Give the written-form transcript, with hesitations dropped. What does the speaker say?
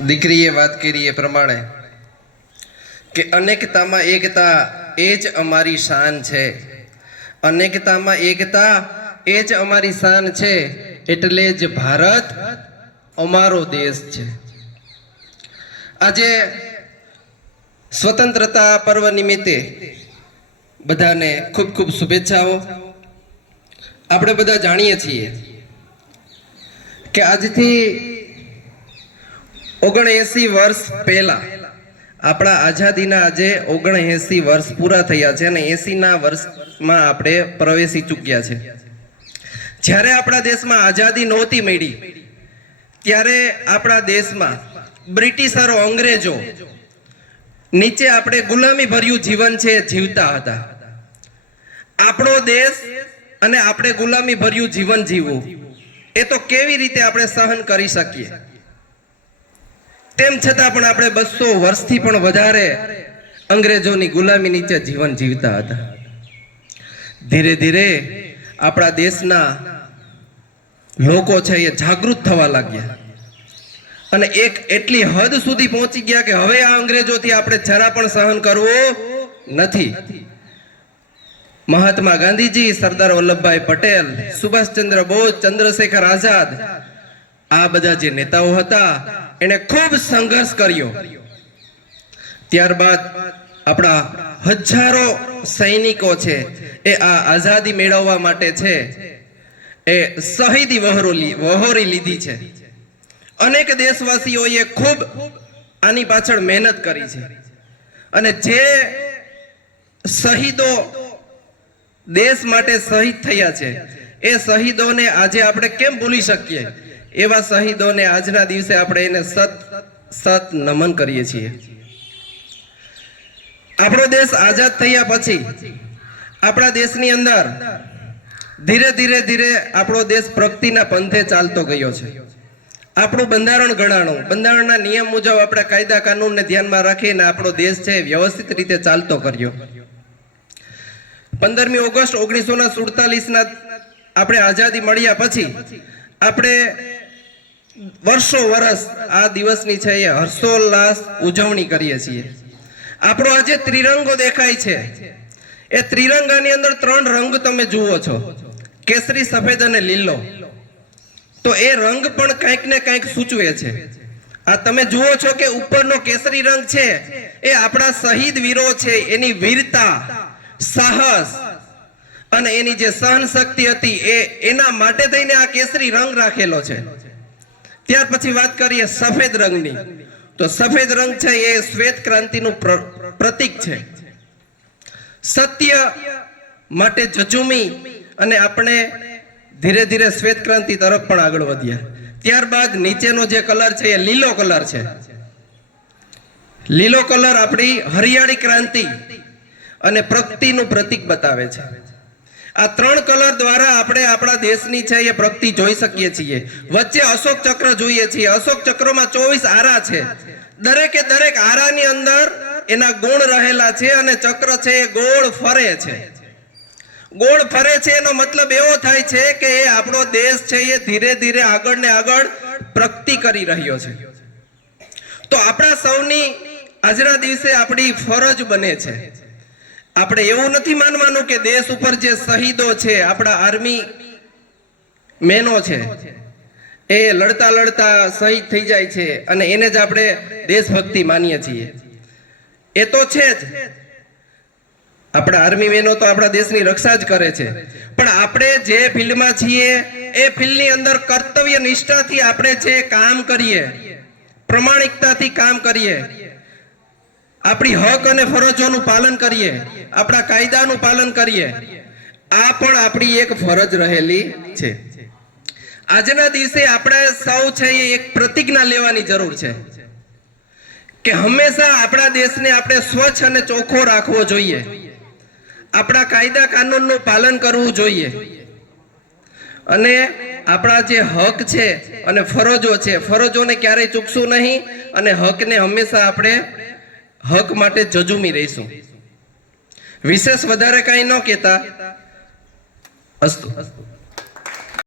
દીકરીએ વાત કરી એ પ્રમાણે કે અનેકતામાં એકતા એ જ અમારી શાન છે. અનેકતામાં એકતા એ જ અમારી શાન છે, એટલે જ ભારત અમારો દેશ છે. આજે સ્વતંત્રતા પર્વ નિમિત્તે બધાને ખૂબ ખૂબ શુભેચ્છાઓ. આપણે બધા જાણીએ છીએ કે આજથી 79 વર્ષ પહેલા આપણા આઝાદીના આજે 79 વર્ષ પૂરા થયા છે અને 80ના વર્ષમાં આપણે પ્રવેશી ચૂક્યા છે. જ્યારે આપણા દેશમાં આઝાદી નહોતી મળી ત્યારે આપણા દેશમાં બ્રિટિશરો, અંગ્રેજો નીચે આપણે ગુલામી ભર્યું જીવન છે જીવતા હતા. આપણો દેશ અને આપણે ગુલામી ભર્યું જીવન જીવવું એ તો કેવી રીતે આપણે સહન કરી શકીએ? તેમ છતાં પણ આપણે 200 વર્ષથી પણ વધારે અંગ્રેજોની ગુલામી નીચે જીવન જીવતા હતા. ધીરે ધીરે આપણા દેશના લોકો છે એ જાગૃત થવા લાગ્યા અને એક એટલી હદ સુધી પહોંચી ગયા કે હવે આ અંગ્રેજોથી આપણે જરા પણ સહન કરવું નથી. મહાત્મા ગાંધીજી, સરદાર વલ્લભભાઈ પટેલ, સુભાષચંદ્ર બોઝ, ચંદ્રશેખર આઝાદ, આ બધા જે નેતાઓ હતા એને ખૂબ સંઘર્ષ કર્યો. ત્યારબાદ આપણા હજારો સૈનિકો છે એ આ આઝાદી મેળવવા માટે છે એ શહીદી વહોરી લીધી છે. અનેક દેશવાસીઓએ ખૂબ આની પાછળ મહેનત કરી છે અને જે શહીદો દેશ માટે શહીદ થયા છે એ શહીદોને આજે આપણે કેમ ભૂલી શકીએ? એવા શહીદોને આજના દિવસે આપણે એને સત નમન કરીએ છીએ. આપણો દેશ આઝાદ થયા પછી આપણા દેશની અંદર ધીરે ધીરે આપણો દેશ પ્રગતિના પંથે ચાલતો ગયો છે. આપણું બંધારણ ઘડાણું, બંધારણના નિયમ મુજબ આપણે કાયદા કાનૂનને ધ્યાનમાં રાખીને આપણો દેશ છે વ્યવસ્થિત રીતે ચાલતો કર્યો. 15મી ઓગસ્ટ 1947ના આપણે આઝાદી મળ્યા પછી આપણે વર્ષો વર્ષ આ દિવસની છે એ હર્ષોલ્લાસ ઉજવણી કરીએ છીએ. આપણો આજે ત્રિરંગો દેખાય છે એ ત્રિરંગાની અંદર 3 રંગ તમે જુઓ છો, કેસરી, સફેદ અને લીલો. તો એ રંગ પણ કંઈક ને કંઈક સૂચવે છે. આ તમે જુઓ છો કે ઉપરનો કેસરી રંગ છે એ આપણા શહીદ વીરો છે, એની વીરતા, સાહસ અને એની જે સહન શક્તિ હતી એના માટે થઈને આ કેસરી રંગ રાખેલો છે. ત્યાર પછી વાત કરીએ સફેદ રંગની, તો સફેદ રંગ છે એ શ્વેત ક્રાંતિનું પ્રતીક છે. સત્ય માટે ઝઝૂમી અને આપણે ધીરે ધીરે શ્વેત ક્રાંતિ તરફ પણ આગળ વધ્યા. ત્યારબાદ નીચેનો જે કલર છે એ લીલો કલર છે. લીલો કલર આપણી હરિયાળી ક્રાંતિ અને પ્રગતિનું પ્રતીક બતાવે છે. આ 3 કલર દ્વારા આપણે આપણા દેશની છે એ પ્રગતિ જોઈ શકીએ છીએ. વચ્ચે અશોક ચક્ર જોઈએ છીએ. અશોક ચક્રમાં 24 આરા છે. દરેકે દરેક આરાની અંદર એના ગુણ રહેલા છે અને ચક્ર છે એ ગોળ ફરે છે. ગોળ ફરે છે એનો મતલબ એવો થાય છે કે એ આપણો દેશ છે એ ધીરે ધીરે આગળ ને આગળ પ્રગતિ કરી રહ્યો છે. તો આપણા સૌની આજના દિવસે આપણી ફરજ બને છે. આપણે એવું નથી માનવાનું કે દેશ ઉપર જે શહીદો છે, આપણા આર્મી મેનો છે, એ લડતા લડતા શહીદ થઈ જાય છે અને એને જ આપણે દેશભક્તિ માનીએ છીએ. એ તો છે જ, આપણા આર્મી મેનો તો આપણા દેશની રક્ષા જ કરે છે. પણ આપણે જે ફિલ્ડમાં છીએ એ ફિલ્ડની અંદર કર્તવ્ય નિષ્ઠાથી આપણે જે કામ કરીએ, પ્રમાણિકતાથી કામ કરીએ, આપણી હક અને ફરજોનું પાલન કરીએ, આપણા કાયદાનું પાલન કરીએ, આ પણ આપણી એક ફરજ રહેલી છે. આજના દિવસે આપણે સૌ છે એ એક પ્રતિજ્ઞા લેવાની જરૂર છે કે હંમેશા આપણા દેશને આપણે સ્વચ્છ અને ચોખ્ખો રાખવો જોઈએ. આપણા કાયદા કાનૂનનું પાલન કરવું જોઈએ અને આપણા જે હક છે અને ફરજો છે, ફરજોને ક્યારેય ચૂકશું નહીં અને હકને હંમેશા આપણે હક માટે ઝઝૂમી રહીશું. વિશેષ વધારે કાંઈ ન કહેતા. અસ્તુ.